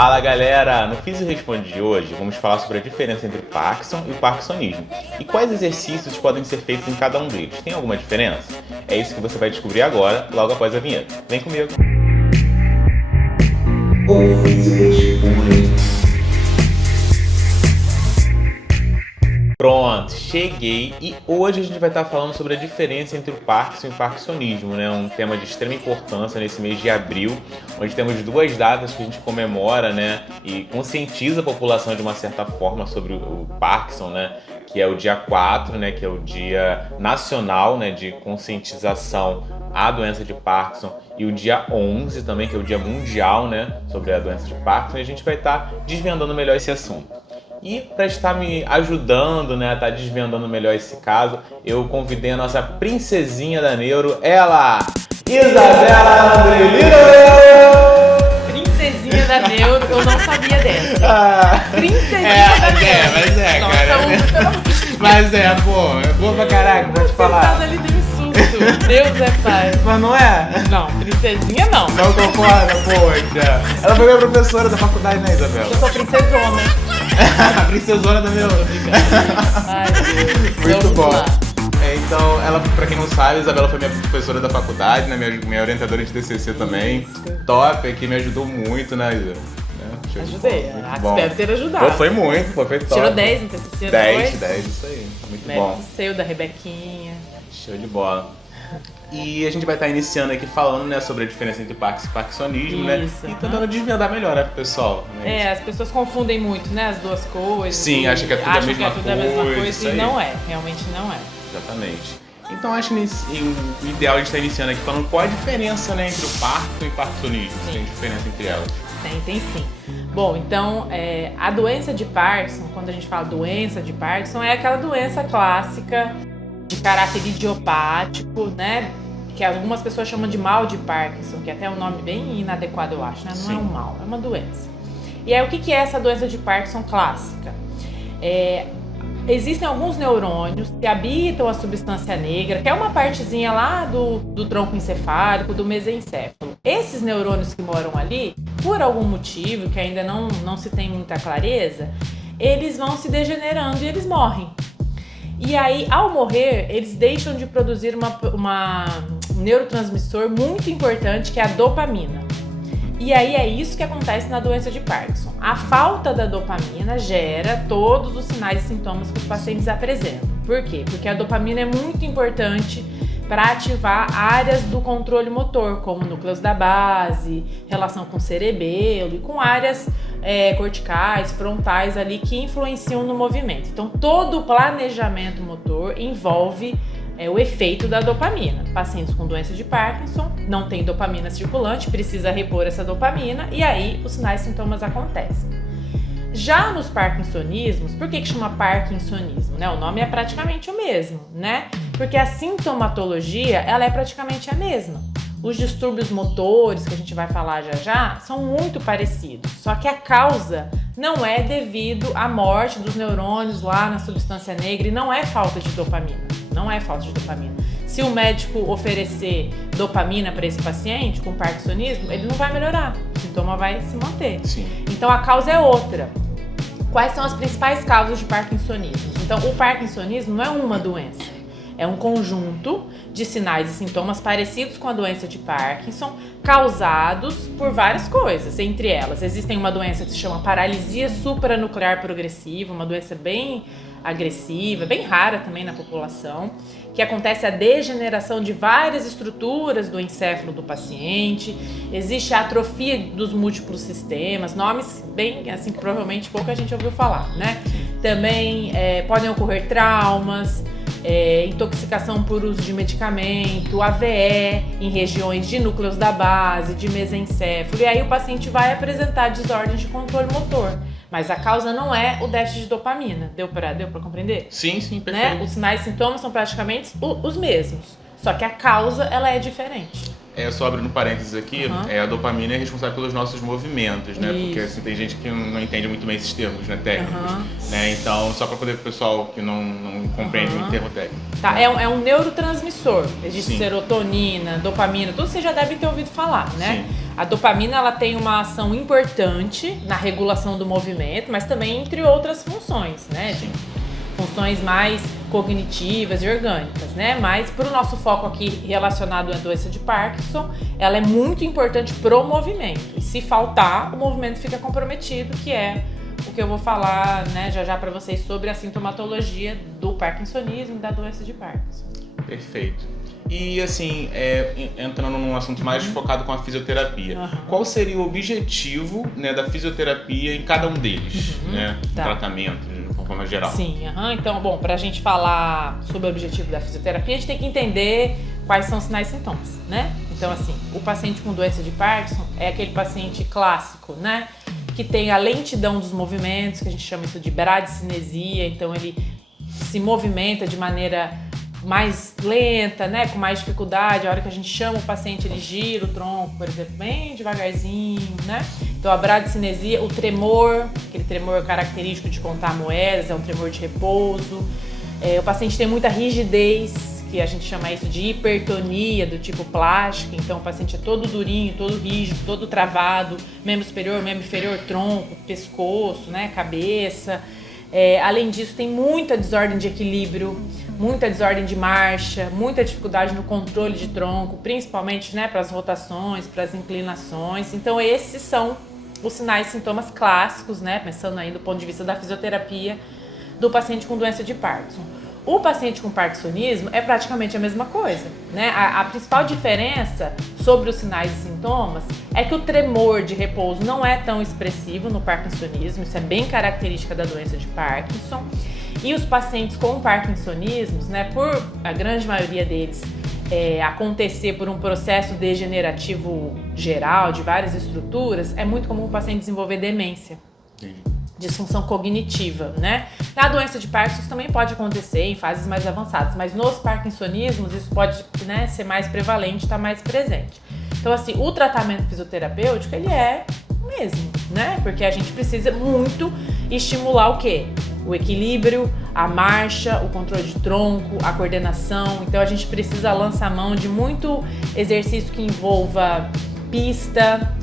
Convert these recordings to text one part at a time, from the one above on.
Fala galera! No Fiz e Responde de hoje vamos falar sobre a diferença entre Parkinson e o parkinsonismo e quais exercícios podem ser feitos em cada um deles. Tem alguma diferença? É isso que você vai descobrir agora, logo após a vinheta. Vem comigo! Pronto, cheguei e hoje a gente vai estar falando sobre a diferença entre o Parkinson e o parkinsonismo, né? Um tema de extrema importância nesse mês de abril, onde temos duas datas que a gente comemora, né? E conscientiza a população de uma certa forma sobre o Parkinson, né? Que é o dia 4, né? Que é o dia nacional, né? De conscientização à doença de Parkinson, e o dia 11 também, que é o dia mundial, né? Sobre a doença de Parkinson, e a gente vai estar desvendando melhor esse assunto. E para estar me ajudando, né, a estar desvendando melhor esse caso, eu convidei a nossa princesinha da neuro, ela, Isabela Andrelino! Princesinha da neuro, eu não sabia dessa. Princesinha da neuro. Mas é, Nossa, cara. Mas é boa pra caraca, vou te falar. Você ali deu um susto. Deus é pai. Mas não é? Não, princesinha não. Não concorda, poxa. Ela foi minha professora da faculdade, né, Isabela? Eu sou princesona. A princesona da neuro. Ai, Deus. Muito Vamos bom. lá. Então, ela, pra quem não sabe, a Isabela foi minha professora da faculdade, né? Minha orientadora de TCC também. Top, que me ajudou muito, né, Isa? Ajudei. Muito bom. Espero ter ajudado. Foi muito, foi top. Tirou 10 no TCC, 10, isso aí. Muito bom. Seu da Rebequinha. Show de bola. E a gente vai estar iniciando aqui falando, né, sobre a diferença entre Parkinson e parkinsonismo, né? E tentando desvendar melhor, né, pro pessoal. Né? As pessoas confundem muito, né, as duas coisas. Sim, acham que é tudo a mesma coisa. E não é, realmente não é. Exatamente. Então acho que o ideal a gente estar iniciando aqui falando qual a diferença, né, entre o Parkinson e o parkinsonismo. Sim. Tem diferença entre elas. Tem sim. Bom, então, a doença de Parkinson, quando a gente fala doença de Parkinson, é aquela doença clássica de caráter idiopático, né? Que algumas pessoas chamam de mal de Parkinson, que é até um nome bem inadequado, eu acho, né? Não é um mal, é uma doença. E aí, o que é essa doença de Parkinson clássica? Existem alguns neurônios que habitam a substância negra, que é uma partezinha lá do tronco encefálico, do mesencéfalo. Esses neurônios que moram ali, por algum motivo que ainda não se tem muita clareza, eles vão se degenerando e eles morrem. E aí, ao morrer, eles deixam de produzir um neurotransmissor muito importante, que é a dopamina. E aí é isso que acontece na doença de Parkinson. A falta da dopamina gera todos os sinais e sintomas que os pacientes apresentam. Por quê? Porque a dopamina é muito importante para ativar áreas do controle motor, como núcleos da base, relação com o cerebelo e com áreas corticais, frontais ali que influenciam no movimento. Então, todo o planejamento motor envolve o efeito da dopamina. Pacientes com doença de Parkinson não tem dopamina circulante, precisa repor essa dopamina e aí os sinais e sintomas acontecem. Já nos parkinsonismos, por que chama parkinsonismo? Né? O nome é praticamente o mesmo, né? Porque a sintomatologia ela é praticamente a mesma. Os distúrbios motores, que a gente vai falar já, são muito parecidos. Só que a causa não é devido à morte dos neurônios lá na substância negra e não é falta de dopamina. Não é falta de dopamina. Se o médico oferecer dopamina para esse paciente com parkinsonismo, ele não vai melhorar. O sintoma vai se manter. Sim. Então a causa é outra. Quais são as principais causas de parkinsonismo? Então o parkinsonismo não é uma doença. É um conjunto de sinais e sintomas parecidos com a doença de Parkinson, causados por várias coisas. Entre elas, existe uma doença que se chama paralisia supranuclear progressiva, uma doença bem agressiva, bem rara também na população, que acontece a degeneração de várias estruturas do encéfalo do paciente, existe a atrofia dos múltiplos sistemas, nomes bem, assim, que provavelmente pouca gente ouviu falar, né? Também podem ocorrer traumas, intoxicação por uso de medicamento, AVE em regiões de núcleos da base, de mesencéfalo, e aí o paciente vai apresentar desordens de controle motor. Mas a causa não é o déficit de dopamina. Deu pra compreender? Sim, perfeito. Né? Os sinais e sintomas são praticamente os mesmos. Só que a causa, ela é diferente. Só abrindo parênteses aqui, a dopamina é responsável pelos nossos movimentos, né? Isso. Porque assim, tem gente que não entende muito bem esses termos, né, técnicos. Né? Então, só para poder o pessoal que não compreende muito termo técnico. Tá, né? é um neurotransmissor. Existe Sim. serotonina, dopamina, tudo você já deve ter ouvido falar, né? Sim. A dopamina ela tem uma ação importante na regulação do movimento, mas também entre outras funções, né? Sim. Funções mais cognitivas e orgânicas, né? Mas para o nosso foco aqui relacionado à doença de Parkinson, ela é muito importante pro movimento. E se faltar, o movimento fica comprometido, que é o que eu vou falar, né, já para vocês sobre a sintomatologia do parkinsonismo e da doença de Parkinson. Perfeito. E assim, entrando num assunto mais focado com a fisioterapia, qual seria o objetivo, né, da fisioterapia em cada um deles, né? Tá. Tratamento, de uma forma geral. Sim, então, bom, para a gente falar sobre o objetivo da fisioterapia, a gente tem que entender quais são os sinais e sintomas, né? Então, assim, o paciente com doença de Parkinson é aquele paciente clássico, né? Que tem a lentidão dos movimentos, que a gente chama isso de bradicinesia, então ele se movimenta de maneira mais lenta, né, com mais dificuldade. A hora que a gente chama o paciente, ele gira o tronco, por exemplo, bem devagarzinho, né? Então a bradicinesia, o tremor, aquele tremor característico de contar moedas, é um tremor de repouso. O paciente tem muita rigidez, que a gente chama isso de hipertonia do tipo plástica, então o paciente é todo durinho, todo rígido, todo travado, membro superior, membro inferior, tronco, pescoço, né, cabeça. Além disso, tem muita desordem de equilíbrio, muita desordem de marcha, muita dificuldade no controle de tronco, principalmente, né, para as rotações, para as inclinações. Então esses são os sinais e sintomas clássicos, né, pensando aí do ponto de vista da fisioterapia do paciente com doença de Parkinson. O paciente com parkinsonismo é praticamente a mesma coisa, né? A principal diferença sobre os sinais e sintomas é que o tremor de repouso não é tão expressivo no parkinsonismo, isso é bem característica da doença de Parkinson. E os pacientes com parkinsonismos, né, por a grande maioria deles acontecer por um processo degenerativo geral de várias estruturas, é muito comum o paciente desenvolver demência. Disfunção cognitiva, né? Na doença de Parkinson também pode acontecer em fases mais avançadas, mas nos parkinsonismos isso pode, né, ser mais prevalente, estar mais presente. Então, assim, o tratamento fisioterapêutico, ele é o mesmo, né? Porque a gente precisa muito estimular o quê? O equilíbrio, a marcha, o controle de tronco, a coordenação. Então, a gente precisa lançar mão de muito exercício que envolva pista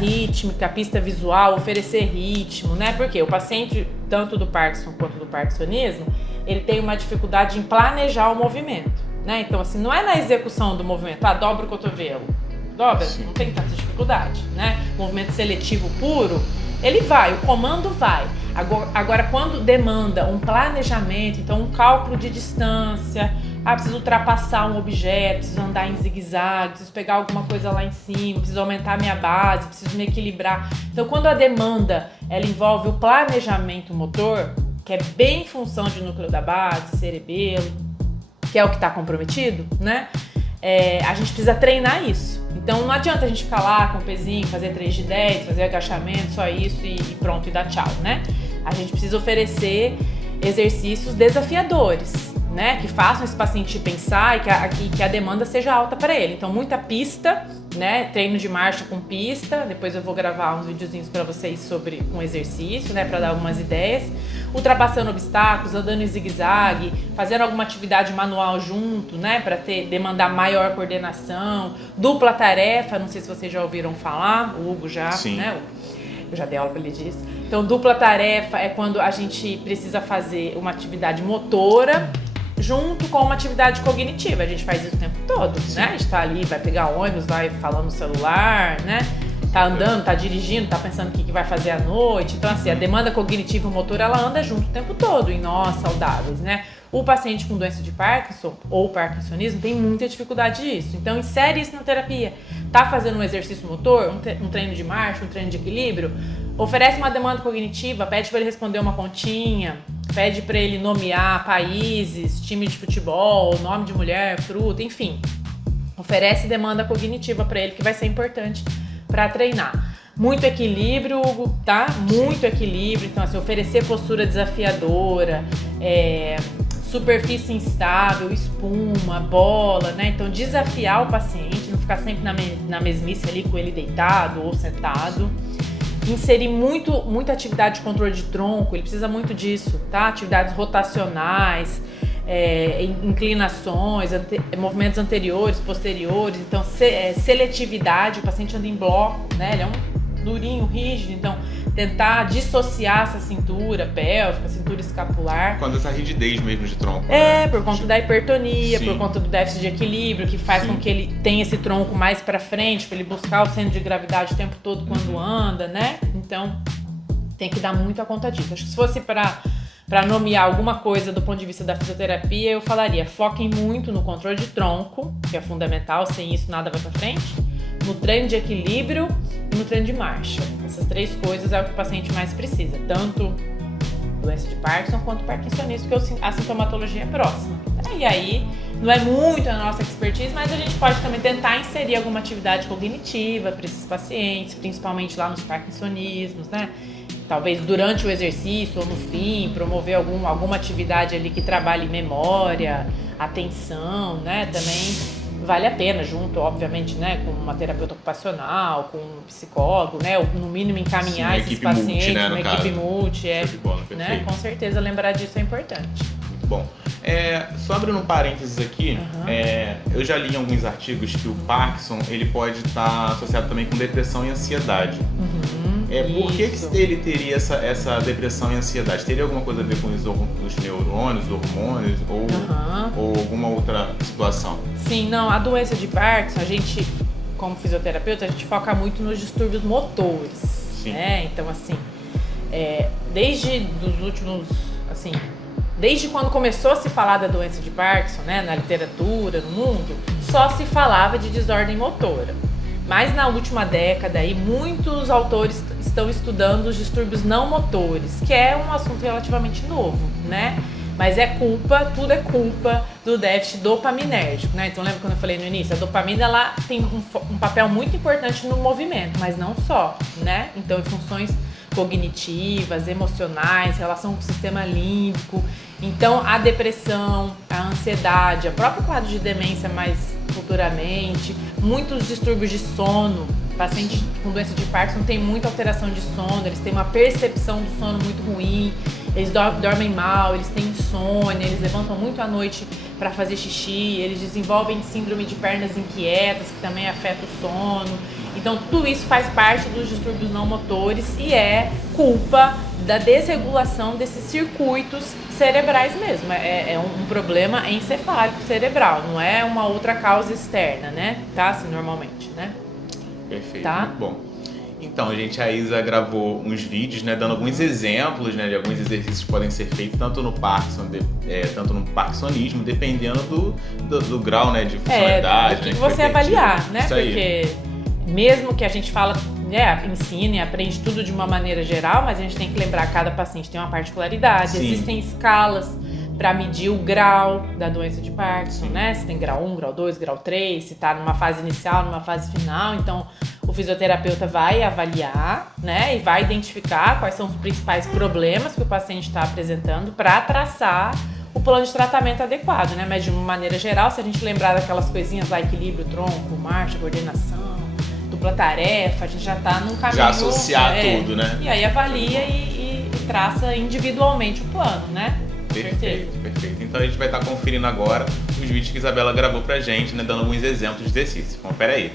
rítmica, pista visual, oferecer ritmo, né? Porque o paciente, tanto do Parkinson quanto do parkinsonismo, ele tem uma dificuldade em planejar o movimento, né? Então, assim, não é na execução do movimento, dobra o cotovelo, dobra, não tem tanta dificuldade, né? Movimento seletivo puro, ele vai, o comando vai. Agora, quando demanda um planejamento, então um cálculo de distância, preciso ultrapassar um objeto, preciso andar em zigue-zague, preciso pegar alguma coisa lá em cima, preciso aumentar a minha base, preciso me equilibrar. Então, quando a demanda ela envolve o planejamento motor, que é bem função de núcleo da base, cerebelo, que é o que está comprometido, né? A gente precisa treinar isso. Então, não adianta a gente ficar lá com o pezinho, fazer 3 de 10, fazer agachamento, só isso e pronto, e dar tchau, né? A gente precisa oferecer exercícios desafiadores, né, que façam esse paciente pensar e que a demanda seja alta para ele. Então, muita pista, né, treino de marcha com pista. Depois eu vou gravar uns videozinhos para vocês sobre um exercício, né, para dar algumas ideias. Ultrapassando obstáculos, andando em zigue-zague, fazendo alguma atividade manual junto, né, para demandar maior coordenação. Dupla tarefa, não sei se vocês já ouviram falar, o Hugo já, Sim. né? Eu já dei aula para ele disso. Então, dupla tarefa é quando a gente precisa fazer uma atividade motora junto com uma atividade cognitiva. A gente faz isso o tempo todo, né? A gente tá ali, vai pegar ônibus, vai falando no celular, né? Tá andando, tá dirigindo, tá pensando o que vai fazer à noite. Então, assim, a demanda cognitiva motora, ela anda junto o tempo todo em nós saudáveis, né? O paciente com doença de Parkinson ou parkinsonismo tem muita dificuldade disso. Então, insere isso na terapia. Tá fazendo um exercício motor, um treino de marcha, um treino de equilíbrio, oferece uma demanda cognitiva, pede para ele responder uma continha, pede para ele nomear países, time de futebol, nome de mulher, fruta, enfim. Oferece demanda cognitiva para ele que vai ser importante para treinar. Muito equilíbrio, Hugo, tá? Muito equilíbrio. Então, assim, oferecer postura desafiadora, superfície instável, espuma, bola, né? Então desafiar o paciente, não ficar sempre na mesmice ali com ele deitado ou sentado. Inserir muita atividade de controle de tronco, ele precisa muito disso, tá? Atividades rotacionais, inclinações, movimentos anteriores, posteriores, então seletividade, o paciente anda em bloco, né? Ele é um durinho, rígido, então tentar dissociar essa cintura pélvica, cintura escapular. Quando essa rigidez mesmo de tronco. Por conta da hipertonia, Sim. Por conta do déficit de equilíbrio, que faz com que ele tenha esse tronco mais pra frente, para ele buscar o centro de gravidade o tempo todo quando anda, né? Então, tem que dar muito a conta disso. Acho que se fosse para nomear alguma coisa do ponto de vista da fisioterapia, eu falaria, foquem muito no controle de tronco, que é fundamental, sem isso nada vai pra frente, no treino de equilíbrio e no treino de marcha. Essas 3 coisas é o que o paciente mais precisa, tanto doença de Parkinson quanto parkinsonismo, porque a sintomatologia é próxima. E aí, não é muito a nossa expertise, mas a gente pode também tentar inserir alguma atividade cognitiva para esses pacientes, principalmente lá nos parkinsonismos, né? Talvez durante o exercício ou no fim, promover alguma atividade ali que trabalhe memória, atenção, né? Também vale a pena, junto, obviamente, né, com uma terapeuta ocupacional, com um psicólogo, né? Ou no mínimo encaminhar esses pacientes, uma equipe multi, né? Com certeza lembrar disso é importante. Muito bom. Só abrindo um parênteses aqui, eu já li em alguns artigos que o Parkinson ele pode estar associado também com depressão e ansiedade. Por que ele teria essa depressão e ansiedade? Teria alguma coisa a ver com os neurônios, os hormônios ou alguma outra situação? Sim, não, a doença de Parkinson, a gente, como fisioterapeuta, a gente foca muito nos distúrbios motores. Sim. Né? Então, assim, desde quando começou a se falar da doença de Parkinson, né, na literatura, no mundo, só se falava de desordem motora. Mas na última década aí, muitos autores estão estudando os distúrbios não motores, que é um assunto relativamente novo, né? Mas tudo é culpa do déficit dopaminérgico, né? Então lembra quando eu falei no início? A dopamina ela tem um papel muito importante no movimento, mas não só, né? Então em funções cognitivas, emocionais, relação com o sistema límbico. Então a depressão, a ansiedade, o próprio quadro de demência mais futuramente, muitos distúrbios de sono. Pacientes com doença de Parkinson têm muita alteração de sono, eles têm uma percepção do sono muito ruim, eles dormem mal, eles têm insônia, eles levantam muito à noite para fazer xixi, eles desenvolvem síndrome de pernas inquietas, que também afeta o sono. Então tudo isso faz parte dos distúrbios não motores e é culpa da desregulação desses circuitos cerebrais mesmo. É um problema encefálico cerebral, não é uma outra causa externa, né? Tá? Assim, normalmente, né? Perfeito, tá? Muito bom. Então, gente, a Isa gravou uns vídeos, né, dando alguns exemplos, né, de alguns exercícios que podem ser feitos tanto no Parkinson, tanto no parkinsonismo, dependendo do grau, né, de funcionalidade. Do que você avaliar, né? Isso aí. Porque mesmo que a gente fala, né, ensina e aprende tudo de uma maneira geral, mas a gente tem que lembrar que cada paciente tem uma particularidade. Sim. Existem escalas para medir o grau da doença de Parkinson, né? Se tem grau 1, grau 2, grau 3, se está numa fase inicial, numa fase final. Então, o fisioterapeuta vai avaliar, né? E vai identificar quais são os principais problemas que o paciente está apresentando para traçar o plano de tratamento adequado, né? Mas, de uma maneira geral, se a gente lembrar daquelas coisinhas lá, equilíbrio, tronco, marcha, coordenação, dupla tarefa, a gente já está num caminho... Já associar tudo, né? E aí avalia e traça individualmente o plano, né? Perfeito. Então a gente vai estar conferindo agora os vídeos que a Isabela gravou pra gente, né, dando alguns exemplos de exercício. Confere aí.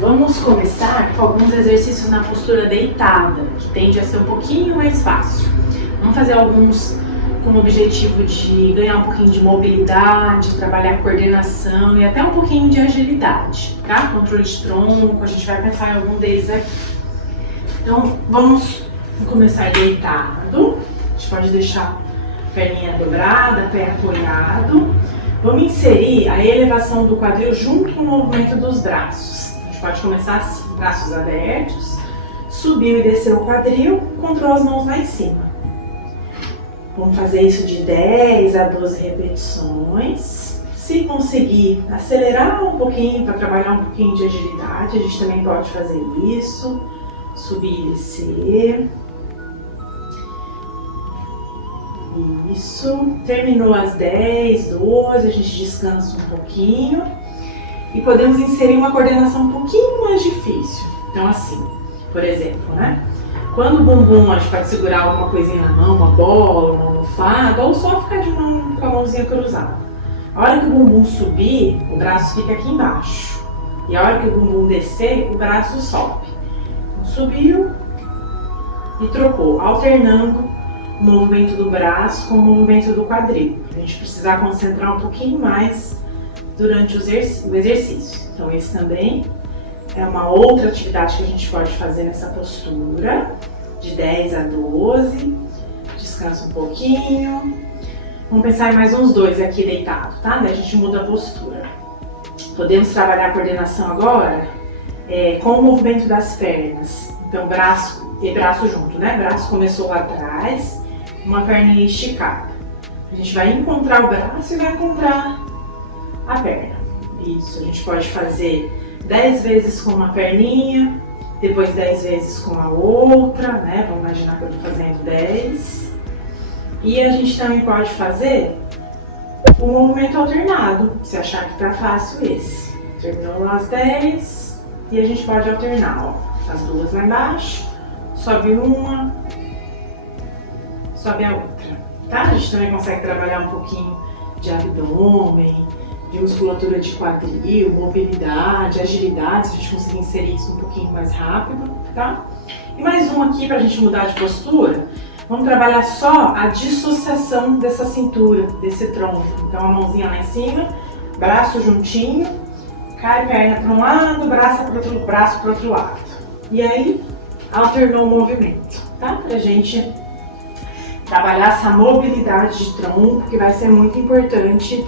Vamos começar com alguns exercícios na postura deitada, que tende a ser um pouquinho mais fácil. Vamos fazer alguns com o objetivo de ganhar um pouquinho de mobilidade, trabalhar coordenação e até um pouquinho de agilidade, tá? Controle de tronco, a gente vai pensar em algum deles aqui. Então, vamos começar deitado. A gente pode deixar perninha dobrada, pé apoiado. Vamos inserir a elevação do quadril junto com o movimento dos braços. A gente pode começar assim, braços abertos, subiu e desceu o quadril, controlou as mãos lá em cima. Vamos fazer isso de 10 a 12 repetições. Se conseguir acelerar um pouquinho para trabalhar um pouquinho de agilidade, a gente também pode fazer isso. Subir e descer. Isso. braço, terminou às 10, 12, a gente descansa um pouquinho e podemos inserir uma coordenação um pouquinho mais difícil. Então assim, por exemplo, né? Quando o bumbum a gente pode segurar alguma coisinha na mão, uma bola, uma almofada, ou só ficar de mão com a mãozinha cruzada. A hora que o bumbum subir, o braço fica aqui embaixo. E a hora que o bumbum descer, o braço sobe. Então, subiu e trocou, alternando o movimento do braço com o movimento do quadril. A gente precisa concentrar um pouquinho mais durante o exercício. Então esse também é uma outra atividade que a gente pode fazer nessa postura, de 10 a 12. Descansa um pouquinho. Vamos pensar em mais uns 2 aqui deitado, tá? Daí a gente muda a postura. Podemos trabalhar a coordenação agora com o movimento das pernas. Então braço e braço junto, né? Braço começou lá atrás, uma perninha esticada. A gente vai encontrar o braço e vai encontrar a perna. Isso, a gente pode fazer 10 vezes com uma perninha, depois 10 vezes com a outra, né? Vamos imaginar que eu tô fazendo 10. E a gente também pode fazer o movimento alternado, se achar que tá fácil esse. Terminou lá as 10 e a gente pode alternar, ó. As duas lá embaixo, sobe uma, sobe a outra, tá? A gente também consegue trabalhar um pouquinho de abdômen, de musculatura de quadril, mobilidade, agilidade, se a gente conseguir inserir isso um pouquinho mais rápido, tá? E mais um aqui pra gente mudar de postura. Vamos trabalhar só a dissociação dessa cintura, desse tronco. Então a mãozinha lá em cima, braço juntinho, cai perna para um lado, braço para outro lado. E aí alternou o movimento, tá? Pra gente trabalhar essa mobilidade de tronco, que vai ser muito importante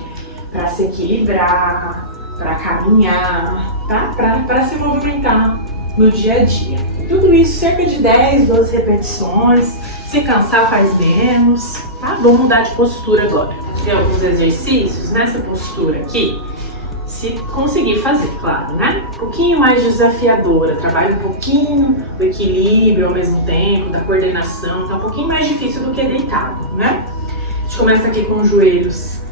para se equilibrar, para caminhar, tá? Para se movimentar no dia a dia. Tudo isso cerca de 10, 12 repetições. Se cansar, faz menos, tá? Vamos mudar de postura agora. Tem alguns exercícios nessa postura aqui, se conseguir fazer, claro, né? Um pouquinho mais desafiadora, trabalha um pouquinho o equilíbrio ao mesmo tempo, da coordenação, tá um pouquinho mais difícil do que deitado, né? A gente começa aqui com os joelhos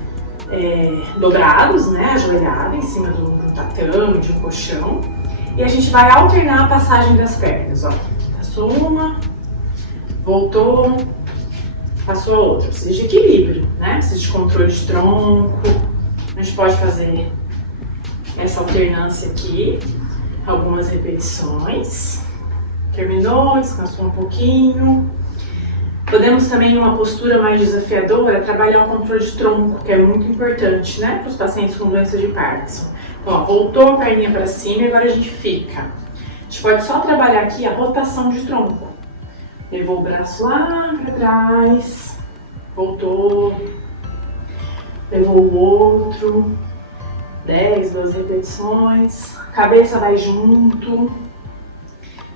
dobrados, né? Ajoelhado em cima do tatame, de um colchão. E a gente vai alternar a passagem das pernas, ó. Passou uma, voltou, passou a outra. Precisa de equilíbrio, né? Precisa de controle de tronco. A gente pode fazer essa alternância aqui, algumas repetições. Terminou, descansou um pouquinho. Podemos também, em uma postura mais desafiadora, trabalhar o controle de tronco, que é muito importante, né? Para os pacientes com doença de Parkinson. Ó, voltou a perninha para cima e agora a gente fica. A gente pode só trabalhar aqui a rotação de tronco. Levou o braço lá para trás, voltou, levou o outro, 10, 12 repetições, cabeça vai junto.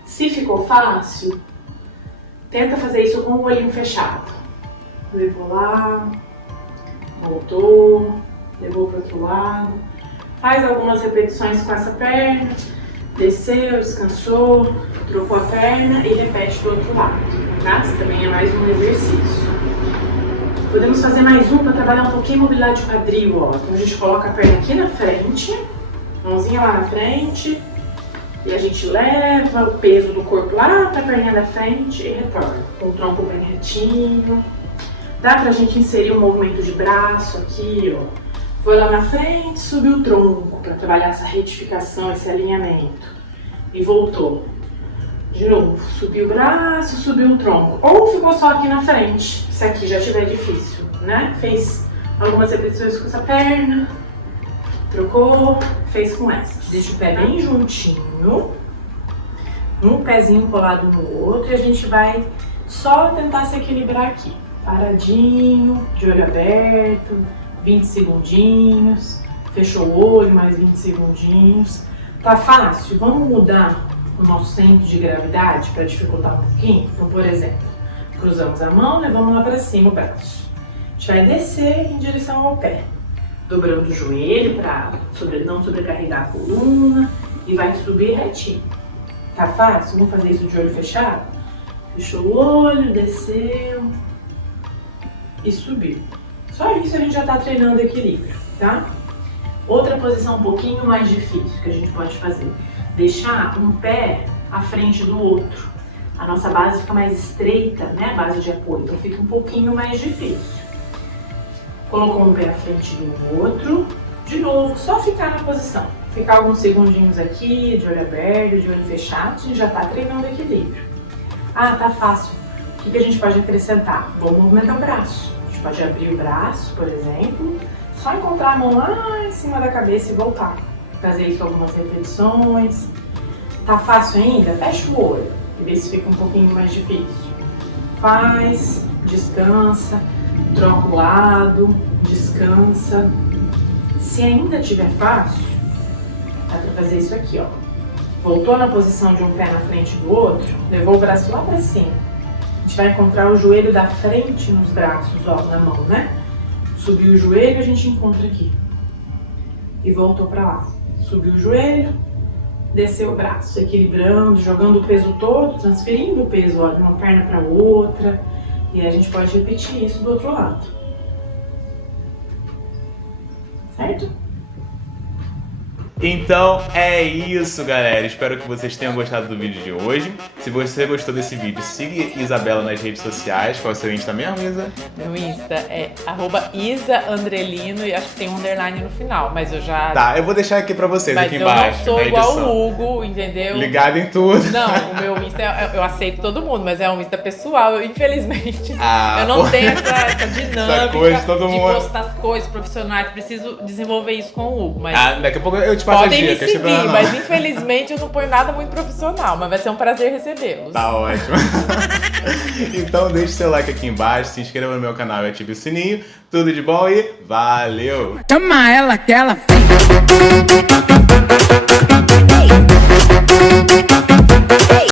Se ficou fácil, tenta fazer isso com o olhinho fechado. Levou lá, voltou, levou para o outro lado. Faz algumas repetições com essa perna, desceu, descansou, trocou a perna e repete do outro lado, tá? Esse também é mais um exercício. Podemos fazer mais um para trabalhar um pouquinho a mobilidade de quadril, ó. Então a gente coloca a perna aqui na frente, mãozinha lá na frente, e a gente leva o peso do corpo lá para a perninha da frente e retorna, com o tronco bem retinho. Dá pra gente inserir um movimento de braço aqui, ó. Foi lá na frente, subiu o tronco para trabalhar essa retificação, esse alinhamento. E voltou. De novo, subiu o braço, subiu o tronco. Ou ficou só aqui na frente, se aqui já estiver difícil, né? Fez algumas repetições com essa perna, trocou, fez com essa. Deixa o pé bem juntinho, um pezinho colado no outro, e a gente vai só tentar se equilibrar aqui. Paradinho, de olho aberto, 20 segundinhos, fechou o olho, mais 20 segundinhos. Tá fácil? Vamos mudar o nosso centro de gravidade para dificultar um pouquinho? Então, por exemplo, cruzamos a mão, levamos lá para cima o braço. A gente vai descer em direção ao pé, dobrando o joelho para não sobrecarregar a coluna e vai subir retinho. Tá fácil? Vamos fazer isso de olho fechado? Fechou o olho, desceu e subiu. Só isso a gente já tá treinando equilíbrio, tá? Outra posição um pouquinho mais difícil que a gente pode fazer. Deixar um pé à frente do outro. A nossa base fica mais estreita, né? A base de apoio, então fica um pouquinho mais difícil. Colocou um pé à frente do outro. De novo, só ficar na posição. Ficar alguns segundinhos aqui, de olho aberto, de olho fechado, a gente já tá treinando equilíbrio. Ah, tá fácil. O que a gente pode acrescentar? Vamos movimentar o braço. A gente pode abrir o braço, por exemplo, só encontrar a mão lá em cima da cabeça e voltar. Fazer isso algumas repetições. Tá fácil ainda? Fecha o olho e vê se fica um pouquinho mais difícil. Faz, descansa, troca o lado, descansa. Se ainda estiver fácil, dá pra fazer isso aqui, ó. Voltou na posição de um pé na frente do outro, levou o braço lá pra cima. A gente vai encontrar o joelho da frente nos braços, ó, na mão, né? Subiu o joelho, a gente encontra aqui. E voltou pra lá. Subiu o joelho, desceu o braço, equilibrando, jogando o peso todo, transferindo o peso, ó, de uma perna pra outra. E aí a gente pode repetir isso do outro lado. Certo? Então é isso, galera. Espero que vocês tenham gostado do vídeo de hoje. Se você gostou desse vídeo, siga Isabela nas redes sociais. Qual é o seu Insta mesmo, Isa? Meu Insta é @isaandrelino e acho que tem um underline no final, mas eu já... Tá, eu vou deixar aqui pra vocês, mas aqui embaixo. Mas eu não sou igual o Hugo, entendeu? Ligado em tudo. Não, o meu Insta, eu aceito todo mundo, mas é um Insta pessoal. Infelizmente, eu não tenho essa dinâmica coisa de todo de mundo. postar as coisas profissionais. Preciso desenvolver isso com o Hugo, mas... daqui a pouco eu te passo podem me dicas, seguir, mas infelizmente eu não ponho nada muito profissional, mas vai ser um prazer recebê-los. Tá ótimo. Então deixe seu like aqui embaixo, se inscreva no meu canal e ative o sininho. Tudo de bom e valeu! Chama ela que ela